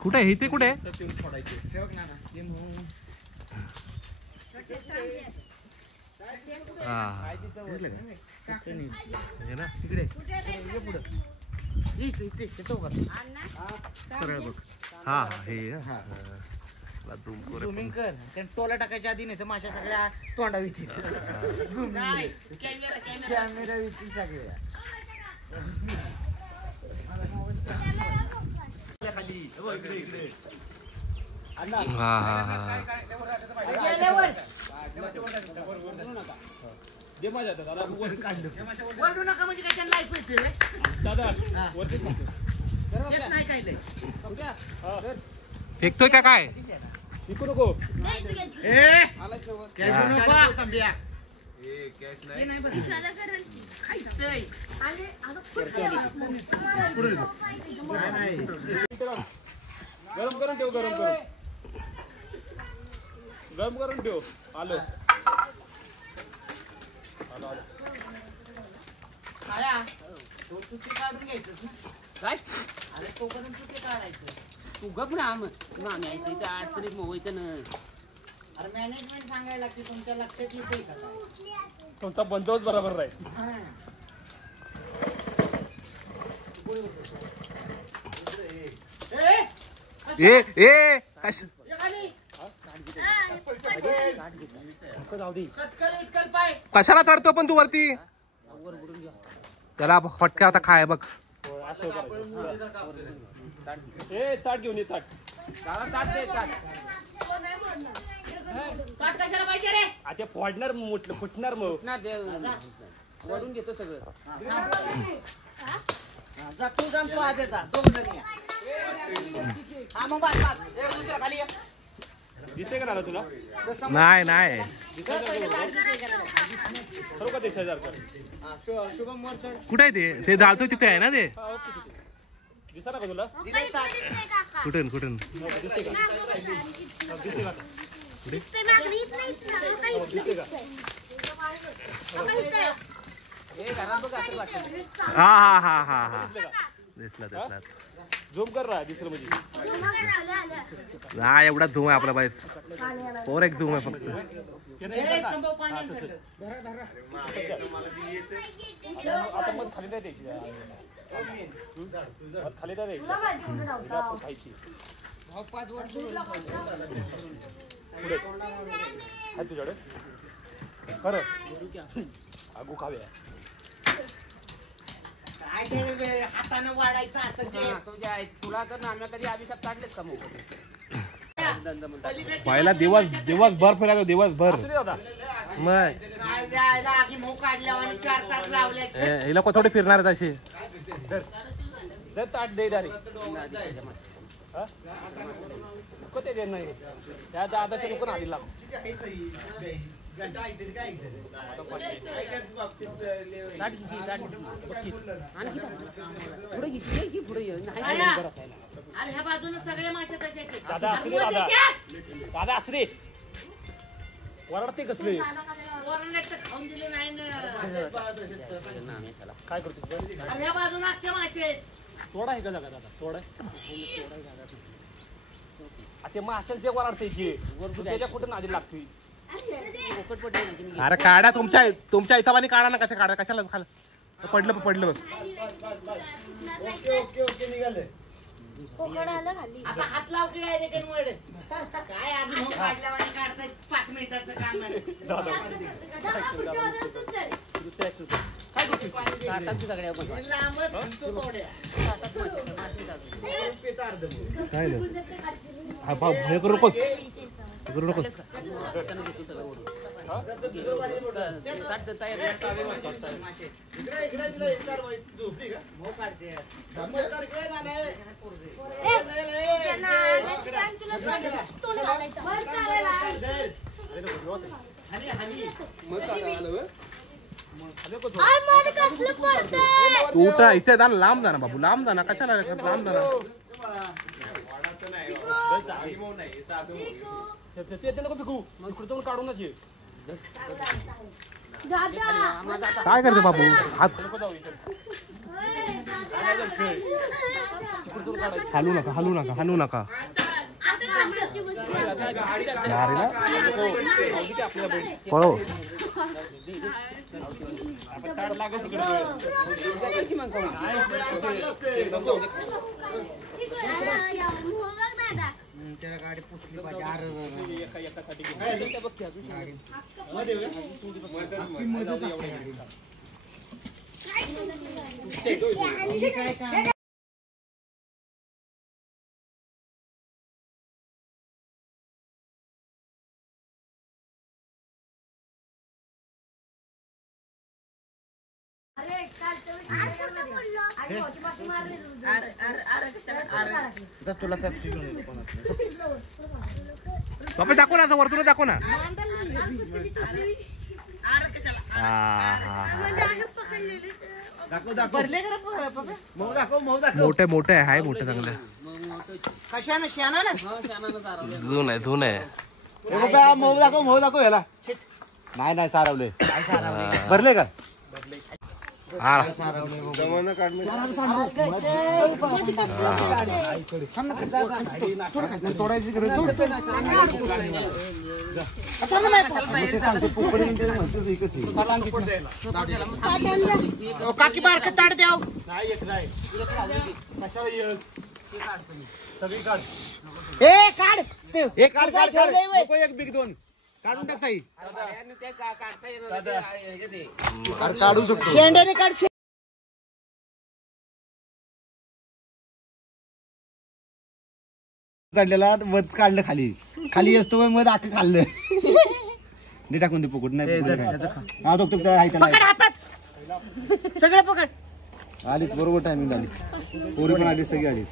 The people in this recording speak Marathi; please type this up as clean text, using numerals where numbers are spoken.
कुठे आहे ते? कुठे सरळ बघ. हा हे झूमिंग कर, टोला टाकायच्या आधी नाही तर माशा सगळ्या तोंडावी कॅमेरा विची सगळ्या खाली. फेकतोय का काय? नको गरम करून ठेव, गरम करून ठेव. आलो काढून घ्यायचं काय? अरे तोपर्यंत ते काढायचं. तू गप ना आम्ही अडचणीत मोवायचं ना. अरे मॅनेजमेंट सांगायला लागते, तुमच्या लक्षात येते का? तुमचा बंदोबस्त बरोबर राहील. कशाला चढतो पण तू वरती? त्याला फटका आता खाय बघ. ताट घेऊन ये. ताट आता फोडणार, फुटणार मग वडून घेतो सगळं. तू जाण तू आधी जा, दोघं जण हा मग बस खाली दिसते का तुला? नाही नाही कुठे आहे ते? ते जाळतो तिथे आहे ना ते. दिसा ना का तुला? कुठून कुठून हा हा हा हा हा दिसला दिसला. झूम कर रहा दिसलं म्हणजे हा एवढा झूम आहे आपला बाई. पोर एक झूम आहे फक्त. आता मग खाली नाही द्यायची, खाली नाही द्यायची, खायची पुढे आहे तुझ्याकडे खरं. अगो खावे हातानं वाढायचं असं तुला तर नाम्या कधी अभिषेक काढलेच का? मग पहिला दिवसभर फिरायचं, दिवसभर. मग हे लोक थोडे फिरणार आहेत असे. ताट दे डायरेक्ट ते दे नाही त्या दादाच्या लोक आधी लाग. ह्या बाजूने सगळे मासे तशाचे. दादा असू दे, दादा असू दे. वरडते कसले खाऊन दिले नाही ना. काय करतो? ह्या बाजूने अख्खे मासे. थोडा आहे का जागा दादा? थोडा ते माशांचे वराडते की त्याच्या कुठे नादी लागतोय. अरे काढा तुमच्या हिशोबाने काढा ना. कसं काढा? कशाला पडलं बघ. निघाले आता हात लाव की डायरेक्ट काय आधी काढताय 5 मिनिटाचं काम आहे. तू उठा इथे जा ना, लांब जा ना बाबू, लांब जा ना, कशाला लांब जा ना. काय करते बाबू हात हलू नका हलू नका हलू नका. पळो त्याला गाडी पुसली पाहिजे. तुला बाबा दाखव ना, वरतून दाखव ना. मोठे मोठे आहे मोठे चांगले. कशानं शेणा ना धुन आहे धुन आहे. मऊ दाखव याला. नाही नाही सारवले भरले का. तोडायची गरज काकी बारक ताट द्याव. सगळी काढ. ए काढ एक काढ काढ काढ नको एक बिग दोन काढून टाक साई. काढू शकतो शेंड्याने काढ. काढलेला वध काढलं खाली खाली असतो मध आख खाल्लं. ते टाकून दे पुकुट नाही. हा तो पकड हातात सगळं पकड. आली बरोबर टायमिंग आली. पोरी पण आली सगळी आली.